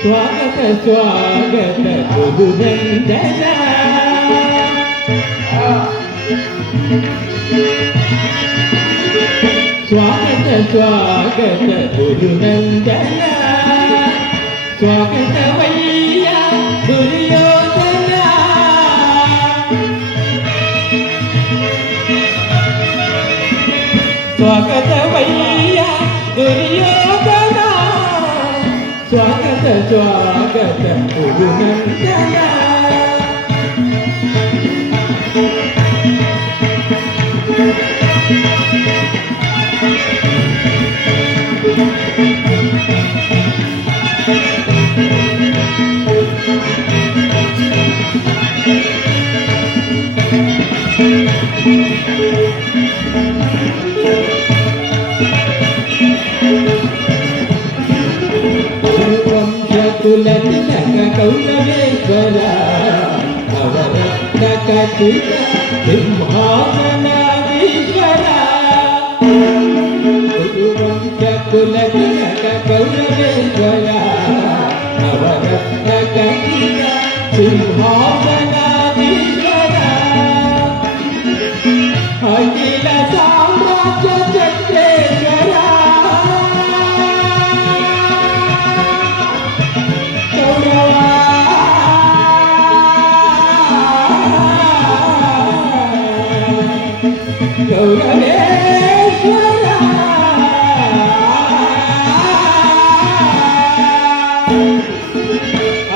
ಸ್ವಾಗತ ಸ್ವಾಗತ ಗುರುನಂದನ ಸ್ವಾಗತ ಸ್ವಾಗತ ಗುರುನಂದನ ಸ್ವಾಗತವಯ್ಯ ದುರ್ಯೋಧನ ಸ್ವಾಗತವಯ್ಯ ದುರ್ಯೋಧನ ಸ್ವಾಗತ ಸ್ವಾಗತ ಗುರುನಂದನ ಕುಲತಿಲಕ ಕೌರವೇಶ್ವರ ಅವರ ಕಟಿಕ ಸಿಂಹಾಸನಾಧೀಶ್ವರ ಕುರುವಂಶ ಕುಲತಿಲಕ ಕೌರವೇಶ್ವರ ಅವರ ಕಟಿಕ ಸಿಂಹಾಸನಾಧೀಶ್ವರ ಅಖಿಲ ಸಾಮ್ರಾಜ್ಯ ಚಕ್ರೇಶ್ವರ ಗೌರವೇಶ್ವರ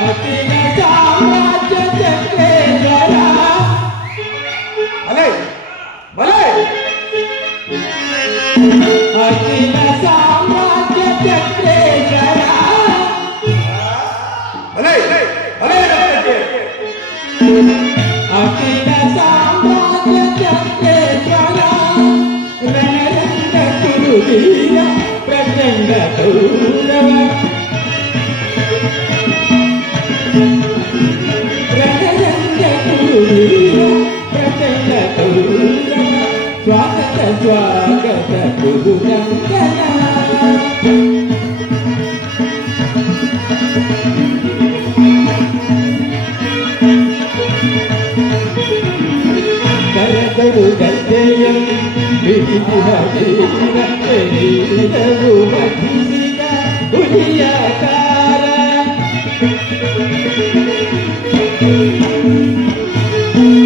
ಅಖಿಲ ಸಾಮ್ರಾಜ್ಯ ಚಕ್ರೇಶ್ವರ ಭಲೆ ಭಲೆ ಅಖಿಲ ಸಾಮ್ರಾಜ್ಯ ಚಕ್ರೇಶ್ವರ ಭಲೆ ಭಲೆ ಅಖಿಲ ಸಾಮ್ರಾಜ್ಯ ಚಕ್ರೇಶ್ವರ ರಣರಂಗ ಕುರುವೀರ ಪ್ರಚಂಡ ಕೌರವ ರಣರಂಗ ಕುರುವೀರ ಪ್ರಚಂಡ ಕೌರವ ಸ್ವಾಗತ ಸ್ವಾಗತ ಗುರುನಂದನ ಕರದರು ಗದ್ದೆಯಂ ಬಿಡಿದಿಹ ವೀರವು ಮಧಿಸಿದ ಹುಲಿಯಾಕಾರ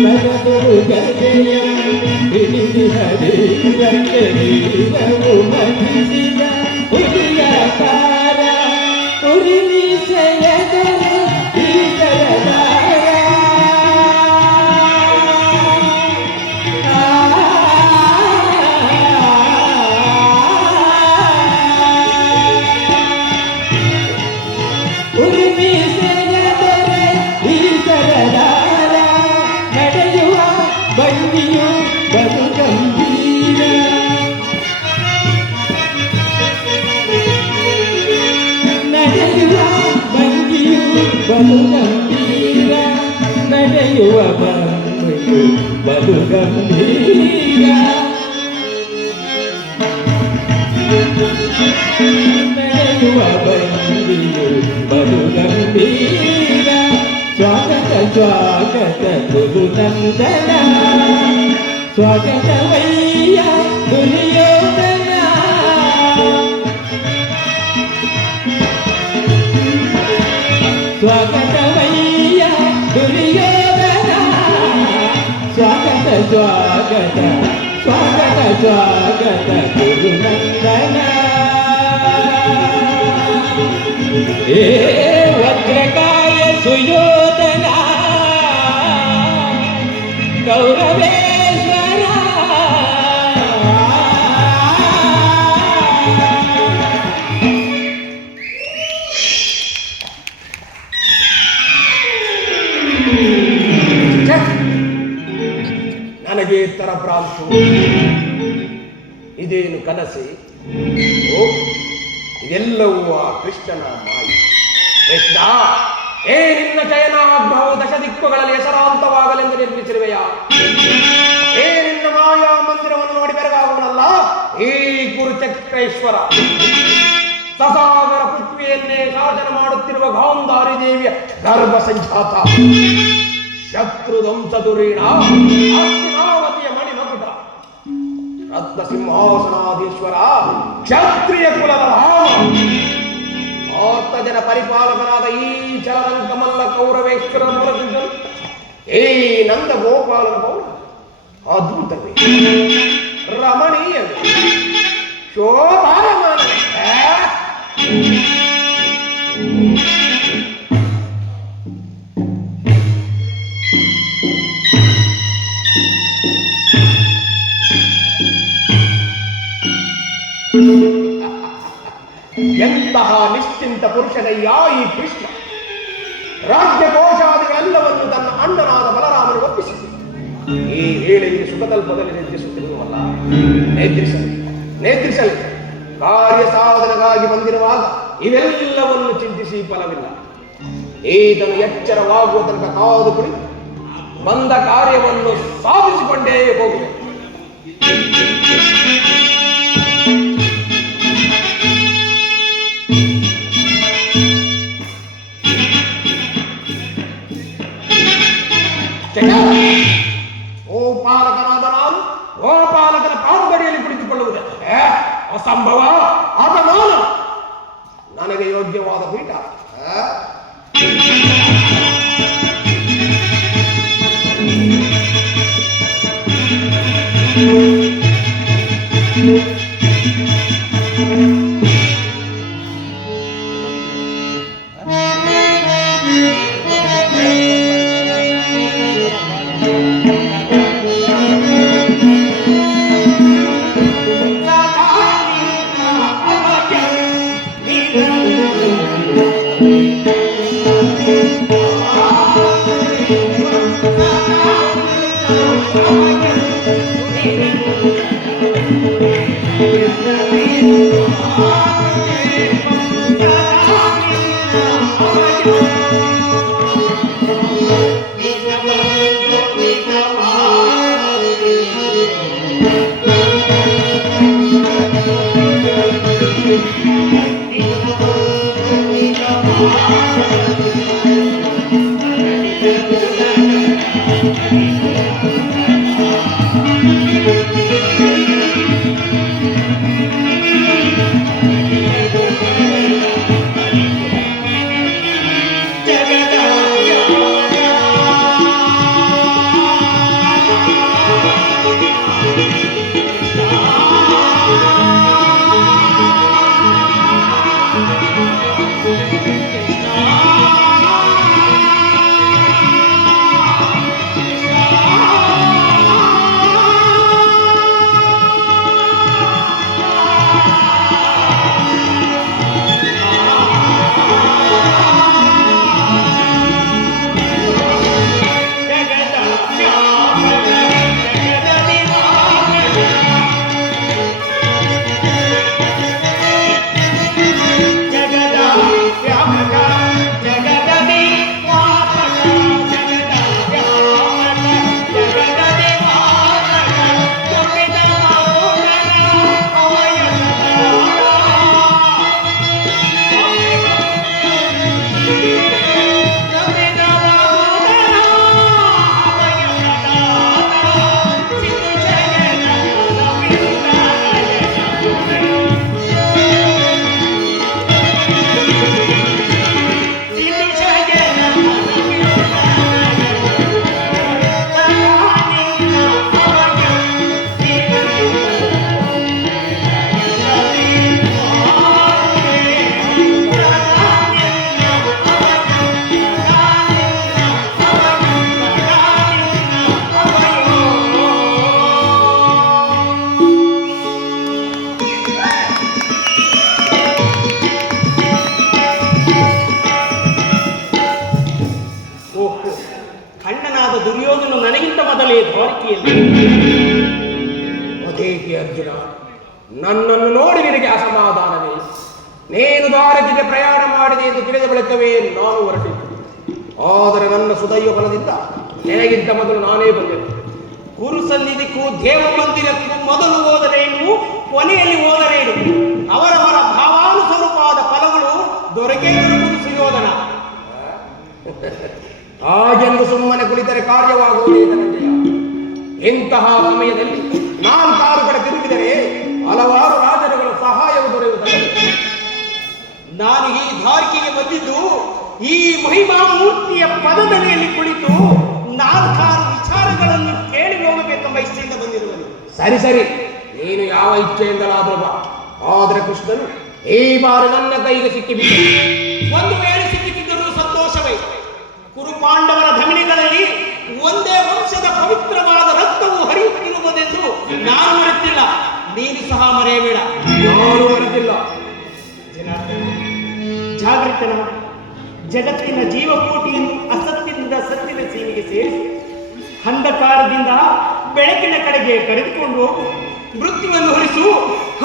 ಕರದರು ಗದ್ದೆಯಂ ಬಿಡಿದಿಹ ವೀರವು ಮಧಿಸಿದ ಹುಲಿಯಾಕಾರ ಉರಿಮೀಸೆಯದರು ಈತರದಾರ ಉರಿಮೀಸೆಯದರೆ ಈತರದಾರ ನಡೆಯುವ ಬಂದಿಯು ಬಲು ಗಂಭೀರ ನಡೆಯುವ ಬಂದಿಯು ಬಲು ಗಂಭೀರ ನಡೆಯುವ ಬಂದಿಯು ಬಲು ಗಂಭೀರ ನಡೆಯುವ ಬಂದಿಯು ಬಲು ಗಂಭೀರ ಸ್ವಾಗತ ಸ್ವಾಗತ ಗುರುನಂದನ ಸ್ವಾಗತವಯ್ಯ ದುರ್ಯೋಧನ ಸ್ವಾಗತವಯ್ಯ ದುರ್ಯೋಧನ ಸ್ವಾಗತ ಸ್ವಾಗತ ಸ್ವಾಗತ ಸ್ವಾಗತ ಗುರುನಂದನ ಏ ವಜ್ರಕಾಯ ಸುಯೋಧನ ಗೌರವೇಶ್ವರ ನನಗೆ ತರಭ್ರಾಂತು. ಇದೇನು ಕನಸೆ? ಓ, ಇದೆಲ್ಲವೂ ಆ ಕೃಷ್ಣನ ಮಾಯಿ. ಕೃಷ್ಣ, ನಿನ್ನ ಶಯನಾಗ್ರಹವು ದಶ ದಿಕ್ಕುಗಳಲ್ಲಿ ಹೆಸರಾಂತವಾಗಲೆಂದು ನಿರ್ಮಿಸಿರುವೆಯಾ? ನಿನ್ನ ಮಾಯಾ ಮಂದಿರವನ್ನು ನೋಡಿ ಬೆರಗಾಗುವುದಲ್ಲ ಈ ಕುರುಚಕ್ರೇಶ್ವರ. ಸಸಾಗರ ಪೃಥ್ವಿಯನ್ನೇ ಶಾಸನ ಮಾಡುತ್ತಿರುವ ಗಾಂಧಾರಿ ದೇವಿಯ ಗರ್ಭ ಸಂಜಾತ, ಶತ್ರು ಧ್ವಂಸದುರೀಣ ಹಸ್ತಿನಾವತಿಯ ಮಣಿಮಕುಟ, ರತ್ನ ಸಿಂಹಾಸನಾಧೀಶ್ವರ, ಕ್ಷತ್ರಿಯ ಕುಲದ ರಾಮ, ಆರ್ತ ಜನ ಪರಿಪಾಲಕರಾದ ಈ ಚಲರಂಕಮಲ್ಲ ಕೌರವೇಶ್ವರ ಮೂಲಕಂತರು ಈ ನಂದ ಗೋಪಾಲನ ಪೌರ ಅದ್ಭುತವೇ, ರಮಣೀಯವೇ, ಶೋಭಾಯಮಾನವೇ. ಎಂತಹ ನಿಶ್ಚಿಂತ ಪುರುಷನಯ್ಯ ಈ ಕೃಷ್ಣ. ರಾಜ್ಯ ಕೋಶಾದಿಗಳೆಲ್ಲವನ್ನು ತನ್ನ ಅಣ್ಣನಾದ ಬಲರಾಮನಿಗೆ ಒಪ್ಪಿಸಿದೆ. ಈ ವೇಳೆಗೆ ಸುಖತಲ್ಪದಲ್ಲಿ ನಿದ್ರಿಸುತ್ತಿರುವಲ್ಲ, ನೇತ್ರಿಸಲಿ. ಕಾರ್ಯ ಸಾಧನೆಗಾಗಿ ಬಂದಿರುವಾಗ ಇವೆಲ್ಲವನ್ನು ಚಿಂತಿಸಿ ಫಲವಿಲ್ಲ. ಈತನು ಎಚ್ಚರವಾಗುವ ತನಕ ಕಾದು ಕುಳಿ ಬಂದ ಕಾರ್ಯವನ್ನು ಸಾಧಿಸಿಕೊಂಡೇ ಹೋಗುವೆ. ಓ ಪಾಲಕನಾದ ನಾನು ಗೋಪಾಲಕನ ಪಾದಗಡಿಯಲ್ಲಿ ಕುಳಿತುಕೊಳ್ಳುವುದೇ ಅಸಂಭವ. ಅಪಮಾನ. ನನಗೆ ಯೋಗ್ಯವಾದ ಪೀಠ ಅಣ್ಣನಾದ ದುರ್ಯೋಧನ ನನಗಿಂತ ಮೊದಲೇ ದ್ವಾರಕೆಯಲ್ಲಿ. ಅದೇಕೆ ಅರ್ಜುನ, ನನ್ನನ್ನು ನೋಡಿ ನಿನಗೆ ಅಸಮಾಧಾನವೇ? ನೀನು ದ್ವಾರಕೆಗೆ ಪ್ರಯಾಣ ಮಾಡಿದೆ ಎಂದು ತಿಳಿದ ಬಳಿಕವೇ ನಾನು ಹೊರಟಿದ್ದೆ. ಆದರೆ ನನ್ನ ಸುದೈವ ಫಲದಿಂದ ನಿನಗಿಂತ ಮೊದಲು ನಾನೇ ಬಂದೆನು. ಗುರು ಸನ್ನಿಧಿಗೂ ದೇವ ಮಂದಿರಕ್ಕೂ ಮೊದಲು ಹೋದರೇನು, ಕೊನೆಯಲ್ಲಿ ಹೋದರೇನು, ಅವರವರ ಭಾವಾನುಸ್ವರೂಪವಾದ ಫಲಗಳು ದೊರಕೇ ದೊರಕುವುದು ಸುಯೋಧನ. ಹಾಗೆಂದು ಸುಮ್ಮನೆ ಕುಳಿತರೆ ಕಾರ್ಯವಾಗುವುದೇ ಧನಂಜಯ. ಇಂತಹ ಸಮಯದಲ್ಲಿ ನಾನು ಕಾರು ಕಡೆ ತಿರುಗಿದರೆ ಹಲವಾರು ರಾಜರುಗಳ ಸಹಾಯವು ದೊರೆಯುವುದಲ್ಲ. ನಾನು ಈ ದ್ವಾರಕೆಗೆ ಬಂದಿದ್ದು ಈ ಮಹಿಮಾ ಮೂರ್ತಿಯ ಪದದಡಿಯಲ್ಲಿ ಕುಳಿತು ನಾಲ್ಕಾರು ವಿಚಾರಗಳನ್ನು ಕೇಳಿ ಹೋಗಬೇಕೆಂಬ ಇಚ್ಛೆಯಿಂದ ಬಂದಿರುವುದು. ಸರಿ ಸರಿ, ನೀನು ಯಾವ ಇಚ್ಛೆಯಿಂದಲಾದರೂ ಬಾ. ಆದರೆ ಕೃಷ್ಣನು ಈ ಬಾರಿ ನನ್ನ ಕೈಗೆ ಸಿಕ್ಕಿಬಿಟ್ಟು. ಒಂದು ವೇಳೆ ಸಿಕ್ಕಿಬಿದ್ದರೂ ಸಂತೋಷವೇ. ಕುರುಪಾಂಡವರ ಧಮನಿಗಳಲ್ಲಿ ಒಂದೇ ವಂಶದ ಪವಿತ್ರವಾದ ರಕ್ತವು ಹರಿಯುತ್ತಿರುವುದೆಂದು ನಾನು ಮರೆತಿಲ್ಲ, ನೀನು ಸಹ ಮರೆಯಬೇಡ. ನಾನು ಮರೆತಿಲ್ಲ. ಜಾಗೃತನ ಜಗತ್ತಿನ ಜೀವಕೋಟಿಯನ್ನು ಅಸತ್ಯದಿಂದ ಸತ್ಯದ ಸೀಮೆಗೆ ಸೇರಿಸಿ ಅಂಧಕಾರದಿಂದ ಬೆಳಕಿನ ಕಡೆಗೆ ಕರೆದುಕೊಂಡು ಹೋಗು. ಮೃತ್ಯುವನ್ನು ಹೊರಿಸು,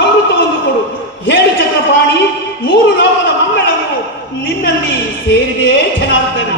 ಅಮೃತವನ್ನು ಕೊಡು. ಹೇಳು ಚಕ್ರಪಾಣಿ, ಮೂರು ಲೋಕದ ಮಂಗಳವು ನಿನ್ನಲ್ಲಿ ಸೇರಿದೆ ಜನಾರ್ದನ.